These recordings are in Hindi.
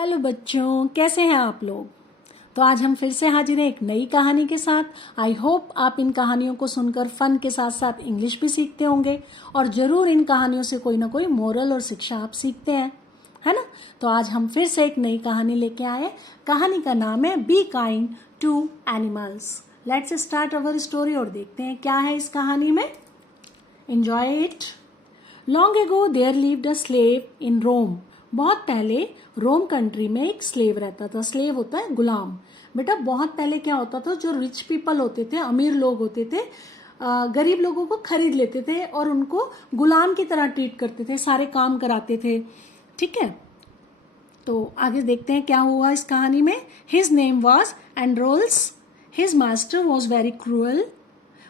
हेलो बच्चों, कैसे हैं आप लोग। तो आज हम फिर से हाजिर हैं एक नई कहानी के साथ। आई होप आप इन कहानियों को सुनकर फन के साथ साथ इंग्लिश भी सीखते होंगे और ज़रूर इन कहानियों से कोई ना कोई मोरल और शिक्षा आप सीखते हैं, है ना। तो आज हम फिर से एक नई कहानी लेके आए। कहानी का नाम है be kind to animals. Let's start our story और देखते हैं क्या है इस कहानी में। Enjoy it. Long ago there lived a slave in Rome. बहुत पहले रोम कंट्री में एक स्लेव रहता था। स्लेव होता है गुलाम। बेटा बहुत पहले क्या होता था, जो रिच पीपल होते थे, अमीर लोग होते थे, गरीब लोगों को खरीद लेते थे और उनको गुलाम की तरह ट्रीट करते थे, सारे काम कराते थे। ठीक है, तो आगे देखते हैं क्या हुआ इस कहानी में। His name was Androcles. His master was very cruel.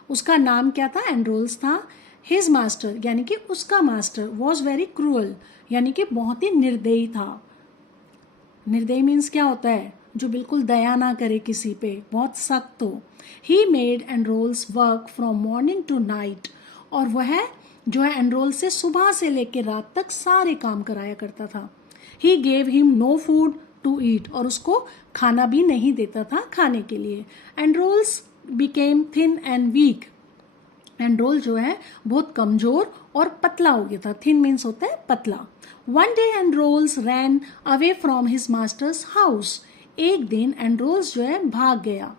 उसका नाम क्या था? एंड्रोल्स था। हिज मास्टर यानी कि उसका मास्टर वॉज वेरी क्रूअल यानी कि बहुत ही निर्दयी था। निर्दयी मीन्स क्या होता है? जो बिल्कुल दया ना करे किसी पे, बहुत सख्त हो। He made Androcles work from morning to night. और वह जो है एनरोल से सुबह से लेकर रात तक सारे काम कराया करता था। He gave him no food to eat. और उसको खाना भी नहीं देता था खाने के लिए। एनरोल्स बिकेम थिन एंड वीक। एंड्रोल जो है बहुत कमजोर और पतला हो गया था। थिन मीन्स होता है पतला। One day Androcles ran away from his master's house. एक दिन एंड्रोल्स जो है भाग गया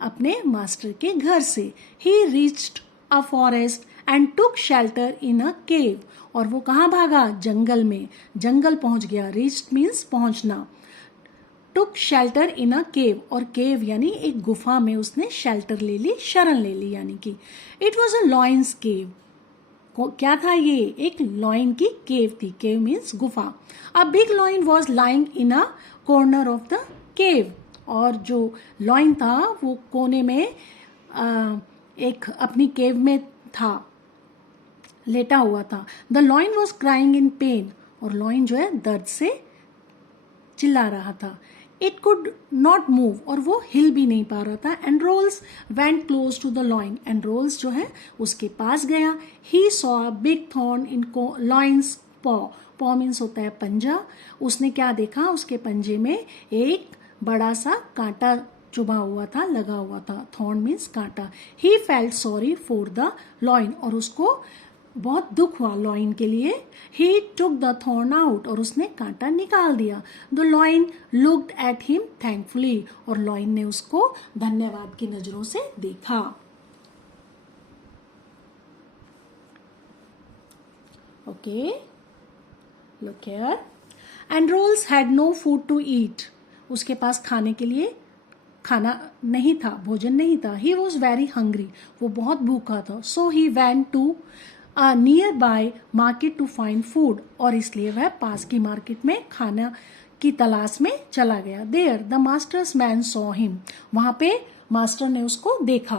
अपने मास्टर के घर से। He reached a forest and took shelter in a cave. और वो कहाँ भागा? जंगल में। जंगल पहुंच गया। रीच्ड मीन्स पहुंचना। टुक शेल्टर इन अ केव। और केव यानी एक गुफा में उसने शेल्टर ले ली, शरण ले ली। यानी कि इट वॉज अ लॉयंस केव। क्या था ये? एक लॉयन की केव थी। केव मीन्स गुफा। A big lion was lying in a corner of the cave. और जो लॉयन था वो कोने में एक अपनी केव में था, लेटा हुआ था। The lion was crying in pain. और लॉयन जो है दर्द से चिल्ला रहा था। It could not move. और वो हिल भी नहीं पा रहा था। Androcles went close to the lion. Androcles जो है उसके पास गया। He saw a big thorn in lion's paw. Paw means होता है पंजा। उसने क्या देखा? उसके पंजे में एक बड़ा सा कांटा चुभा हुआ था, लगा हुआ था। थॉर्न मीन्स कांटा। He felt sorry for the lion. और उसको बहुत दुख हुआ लॉइन के लिए। He took the thorn out. और उसने कांटा निकाल दिया। The lion looked at him thankfully. और लॉइन ने उसको धन्यवाद की नजरों से देखा। Okay, look here. Androcles had no food to eat. उसके पास खाने के लिए खाना नहीं था, भोजन नहीं था। He was very hungry. वो बहुत भूखा था। So he went to nearby market to find food. और इसलिए वह पास की मार्केट में खाना की तलाश में चला गया। There the master's man saw him. वहां पे मास्टर ने उसको देखा।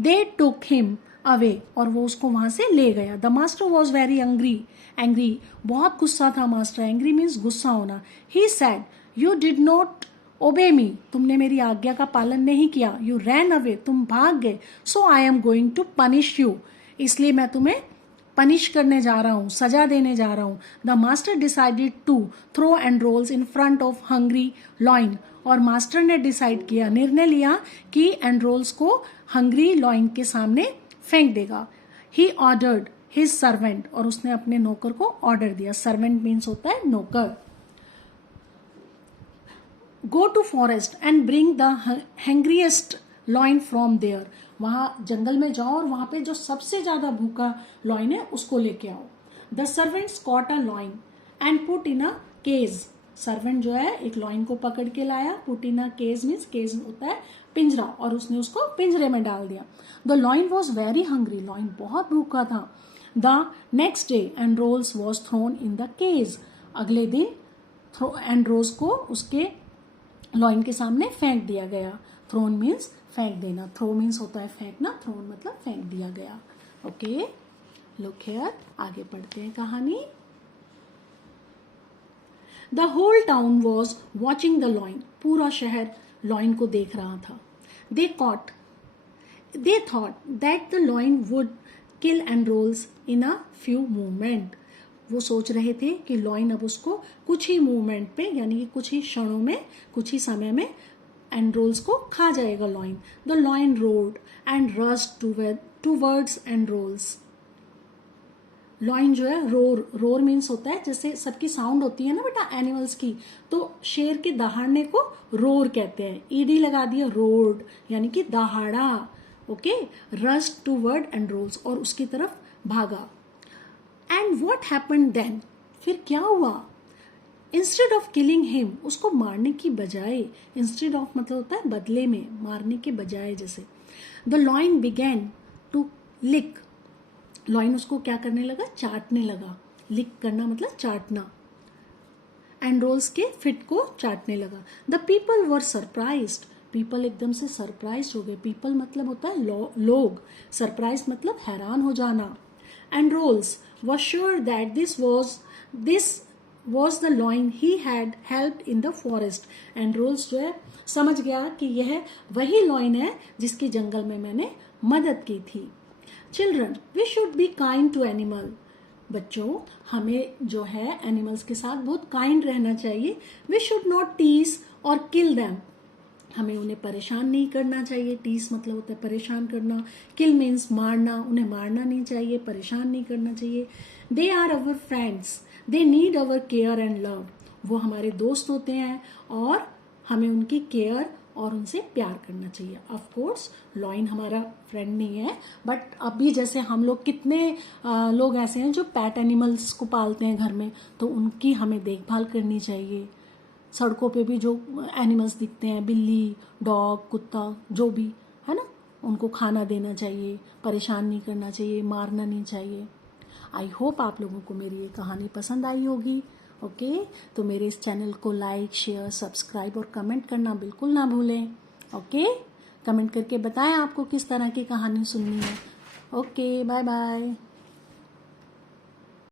They took him away. और वो उसको वहां से ले गया। The master was very angry. बहुत गुस्सा था मास्टर। एंग्री मीन्स गुस्सा होना। He said you did not obey me. तुमने मेरी आज्ञा का पालन नहीं किया। You ran away. तुम भाग गए। So I am going to punish you. इसलिए मैं तुम्हें पनिश करने जा रहा हूँ, सजा देने जा रहा हूँ। The master decided to throw Androcles in front of hungry lion. और मास्टर ने डिसाइड किया, निर्णय लिया कि एंड्रोल्स को हंग्री लॉइन के सामने फेंक देगा। He ordered his servant. और उसने अपने नौकर को ऑर्डर दिया। सर्वेंट मीन्स होता है नौकर। Go to forest and bring the hungriest lion from there. वहां जंगल में जाओ और वहां पे जो सबसे ज्यादा भूखा लॉइन है उसको लेके आओ। The servants caught a lion and put in a cage. Servant जो है एक लॉइन को पकड़ के लाया। Put in a cage means cage होता है पिंजरा। और उसने उसको पिंजरे में डाल दिया। The lion was very hungry. Lion बहुत भूखा था। The next day Androcles was thrown in the cage. अगले दिन एंड्रोल्स को उसके लॉइन के सामने फेंक दिया गया। थ्रोन मीन्स फेंक देना। थ्रो मीन्स होता है फेंकना। थ्रोन मतलब फेंक दिया गया। Okay, look here. आगे पढ़ते हैं कहानी। The whole town was watching the lion. पूरा शहर लॉइन को देख रहा था। They thought that the lion would kill Androcles in a few moment. वो सोच रहे थे कि लॉयन अब उसको कुछ ही मूवमेंट पे यानी कि कुछ ही क्षणों में, कुछ ही समय में एंड्रोल्स को खा जाएगा lion. The lion roared and rushed towards Androcles. Lion जो है रोर, रोर मीन्स होता है जैसे सबकी साउंड होती है ना बेटा एनिमल्स की, तो शेर के दहाड़ने को रोर कहते हैं। ईडी लगा दिया, रोड यानी कि दहाड़ा। ओके, रश्ड टूवर्ड एंड्रोल्स, और उसकी तरफ भागा। एंड व्हाट हैपेंड देन, फिर क्या हुआ? इंस्टेड ऑफ किलिंग हिम, उसको मारने की बजाय, इंस्टेड ऑफ मतलब होता है बदले में, मारने के बजाय जैसे, the lion began to lick, lion उसको क्या करने लगा? चाटने लगा। लिक करना मतलब चाटना। एंड्रोल्स के फिट को चाटने लगा। The people were surprised, people एकदम से सरप्राइज हो गए। पीपल मतलब होता है लोग, सरप्राइज मतलब हैरान हो जाना। एंड्रोल्स was sure that this was the lion he had helped in the forest. एंड्रोल्स जो है समझ गया कि यह वही लॉयन है जिसकी जंगल में मैंने मदद की थी। Children, we should be kind to animal, बच्चों हमें जो है एनिमल्स के साथ बहुत काइंड रहना चाहिए। वी शुड नॉट टीज और किल दैम, हमें उन्हें परेशान नहीं करना चाहिए। टीस मतलब होता है परेशान करना, किल मीन्स मारना, उन्हें मारना नहीं चाहिए, परेशान नहीं करना चाहिए। They are our friends, they need our care and love, वो हमारे दोस्त होते हैं और हमें उनकी केयर और उनसे प्यार करना चाहिए। ऑफ कोर्स लॉयन हमारा फ्रेंड नहीं है, बट अभी जैसे हम लोग कितने लोग ऐसे हैं जो पेट एनिमल्स को पालते हैं घर में, तो उनकी हमें देखभाल करनी चाहिए। सड़कों पे भी जो एनिमल्स दिखते हैं, बिल्ली, डॉग, कुत्ता, जो भी है ना, उनको खाना देना चाहिए, परेशान नहीं करना चाहिए, मारना नहीं चाहिए। आई होप आप लोगों को मेरी ये कहानी पसंद आई होगी। ओके, तो मेरे इस चैनल को लाइक, शेयर, सब्सक्राइब और कमेंट करना बिल्कुल ना भूलें। ओके, कमेंट करके बताएं आपको किस तरह की कहानी सुननी है। Okay, bye bye.